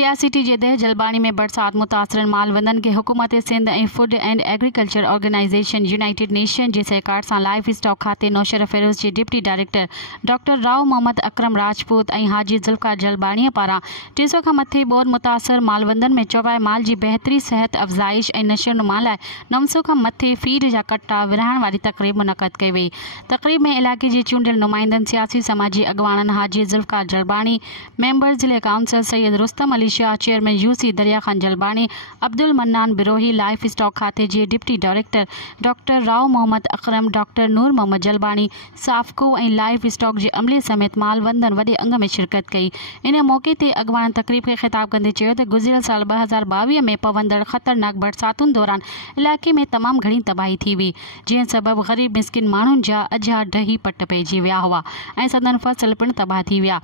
रियासती जे दह जलबानी में बरसात मुतासरन मालवंदन के हुकूमत सिंध ऐं Food and Agriculture Organization United Nation जे सहकार सां लाइफ स्टॉक खाते नौशर फ़िरोज़ जे deputy director doctor Rao Mohammad Akram Rajput ऐं हाजी ज़ुल्फ़िकार जलबाणीअ पारां 300 खां मथे ॿोर मुतासर मालवंदन में चौपाई माल जी बहितरी सेहत अफ़ज़ाइश ऐं नशोनुमा लाइ 900 खां मथे फीड जा कट्टा विरहाइण वारी तक़रीब मुनक़द कई वई। तक़रीब में इलाइक़े जे चूंडियल नुमाइंदनि सियासी समाजी अॻवाननि हाजी ज़ुल्फ़िकार जलबाणी, मेंबर ज़िले council Syed Rustam Ali Shah, chairman UC Darya Khan Jalbani, Abdul Mannan Brohi, life stock खाते जे deputy director doctor Rao Mohammad Akram, doctor Noor Mohammad Jalbani, Safco ऐं लाइफ स्टॉक जे अमले समेत मालवंदन वॾे अंग में शिरकत कई। इन मौक़े ते अॻवान तक़रीब खे ख़िताब कंदे चयो त गुज़िरियल साल 2022 में पवंदड़ ख़तरनाक बरसातुनि दौरान इलाइक़े में तमामु घणी तबाही थी हुई, जंहिं सबबि ग़रीब मिस्किन माण्हुनि जा अझा ढही पट पइजी विया हुआ ऐं संदन फसल पिणु तबाह थी विया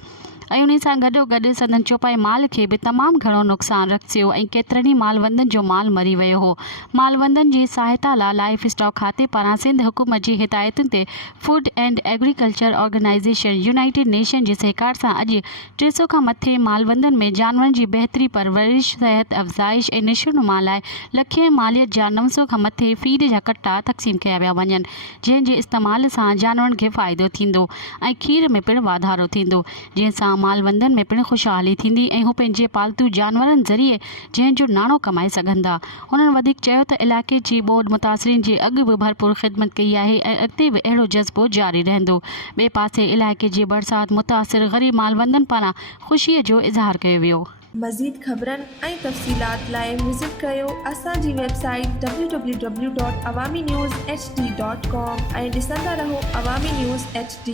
ऐं उन सां गॾोगॾु संदन चौपाई माल खे बि तमामु घणो नुक़सानु रसियो ऐं केतिरनि ई मालवंदन जो माल मरी वियो हो। मालवंदन जी सहायता लाइ लाइफ स्टॉक खाते पारां सिंध हुकूमत जी हिदायतुनि ते Food and Agriculture Organization United Nation जे सहकार सां अॼु 300 खां मथे मालवंदन में जानवरनि जी बहितरी परवरिश, सेहत अफ़ज़ाइश ऐं नशोनुमा लाइ लखे मालियत जा 900 खां मथे फीड जा कट्टा तक़सीम कया विया वञनि, जंहिं जे इस्तेमाल सां जानवरनि खे फ़ाइदो थींदो ऐं खीर में पिणु वाधारो थींदो, जंहिं सां मालवंदन में पिणु ख़ुशहाली थींदी ऐं हू पंहिंजे पालतू जानवरनि ज़रिए जंहिंजो नाणो कमाए सघंदा। हुननि वधीक चयो त इलाइक़े जी ॿोॾ मुतासिरीन जे अॻु बि भरपूर ख़िदमत कई आहे ऐं अॻिते बि अहिड़ो जज़्बो जारी रहंदो। ॿिए पासे इलाइक़े जे बरसात मुतासिर ग़रीब मालवंदन पारां ख़ुशीअ जो इज़हार कयो वियो। मज़ीद ख़बरनि ऐं तफ़सीलात लाइ विज़िट कयो असांजी वेबसाइट www.awamiNewsHD.com ऐं ॾिसंदा रहो अवामी न्यूज़ HD।